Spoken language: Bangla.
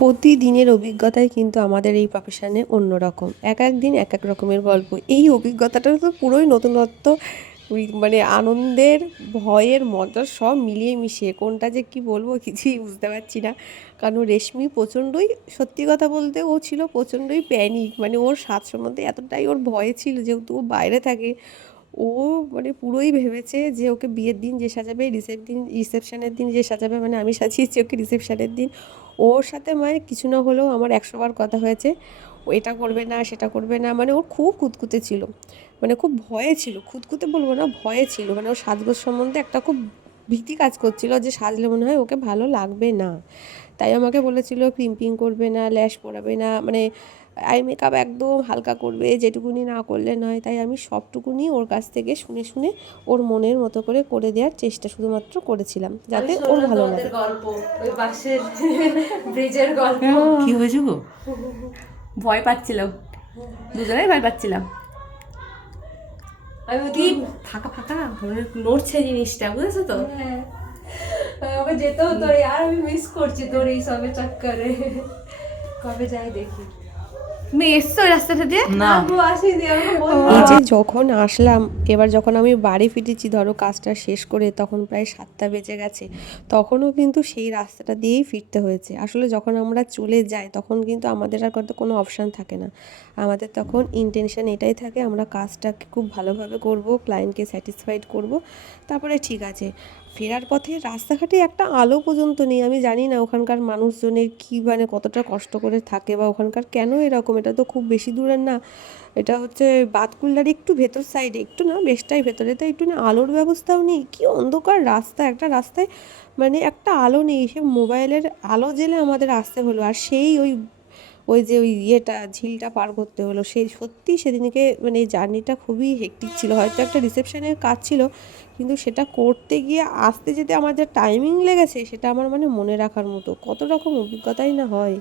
প্রতিদিনের অভিজ্ঞতাই কিন্তু আমাদের এই প্রফেশনে অন্যরকম। এক এক দিন এক এক রকমের গল্প। এই অভিজ্ঞতাটা তো পুরোই নতুনত্ব, মানে আনন্দের, ভয়ের, মজার সব মিলিয়ে মিশিয়ে কোনটা যে কি বলবো কিছুই বুঝতে পারছি না। কারণ রেশমি প্রচণ্ডই, সত্যি কথা বলতে ও ছিল প্রচণ্ডই প্যানিক, মানে ওর সাজ সম্বন্ধে এতটাই ওর ভয় ছিল, যেহেতু ও বাইরে থাকে। ও মানে পুরোই ভেবেছে যে ওকে বিয়ের দিন যে সাজাবে, রিসেপশনের দিন যে সাজাবে, মানে আমি সাজিয়েছি ওকে রিসেপশনের দিন। ওর সাথে মানে কিছু না হলেও আমার 100 বার কথা হয়েছে, ও এটা করবে না সেটা করবে না, মানে ওর খুব খুঁতখুঁতে ছিল, মানে খুব ভয়ে ছিল, খুঁতখুঁতে বলবো না, ভয়ে ছিল, মানে ওর সাজগোজ সম্বন্ধে একটা খুব ভীতি কাজ করছিল যে সাজলে মনে হয় ওকে ভালো লাগবে না। তাই আমাকে বলেছিল ক্রিম্পিং করবে না, ল্যাশ পরাবে না, মানে আই মেকআপ একদম হালকা করবে, যেটুকুনি না করলে নয়। তাই আমি সবটুকুনি ওর কাছ থেকে শুনে শুনে ওর মনের মতো করে করে দেওয়ার চেষ্টা শুধুমাত্র করেছিলাম, যাতে ওর ভালো লাগে। গল্প ওই বাসের ব্রিজের গল্প কি হয়েছে গো? ভয় পাচ্ছিলাম, দুজনেই ভয় পাচ্ছিলাম। আমি কি ফাঁকা ফাঁকা নড়ছে জিনিসটা, বুঝেছো তো? আমাকে যেতে হতো আর আমি মিস করছি তোর এই সবের চক্করে। কবে যাই দেখি। তুমি এসছো ওই রাস্তাটা দিয়ে? না গো আসিনি, আমাকে এই যে যখন আসলাম, এবার যখন আমি বাড়ি ফিরেছি ধরো কাজটা শেষ করে, তখন প্রায় 7টা বেজে গেছে। তখনও কিন্তু সেই রাস্তাটা দিয়েই ফিরতে হয়েছে। আসলে যখন আমরা চলে যাই তখন কিন্তু আমাদের আর কোনো অপশান থাকে না। আমাদের তখন ইন্টেনশন এটাই থাকে, আমরা কাজটাকে খুব ভালোভাবে করব, ক্লায়েন্টকে স্যাটিসফাইড করব, তারপরে ঠিক আছে। ফেরার পথে রাস্তাঘাটে একটা আলো পর্যন্ত নেই। আমি জানি না ওখানকার মানুষজনের কী, মানে কতটা কষ্ট করে থাকে, বা ওখানকার কেন এরকম। এটা তো খুব বেশি দূরের না, এটা হচ্ছে বাতকুল্লার একটু ভেতর সাইডে, একটু না বেশটাই ভেতরে। তাই একটু না আলোর ব্যবস্থাও নেই, কি অন্ধকার রাস্তা, একটা রাস্তায় মানে একটা আলো নেই। সে মোবাইলের আলো জ্বেলে আমাদের আসতে হলো, আর সেই ওই ওই যে ওই ইয়েটা ঝিলটা পার করতে হলো। সেই সত্যি সেদিনকে মানে এই জার্নিটা খুবই হেক্টিক ছিল। হয়তো একটা রিসেপশনের কাজ ছিল, কিন্তু সেটা করতে গিয়ে আসতে যেতে আমার যে টাইমিং লেগেছে সেটা আমার মানে মনে রাখার মতো। কত রকম অভিজ্ঞতাই না হয়।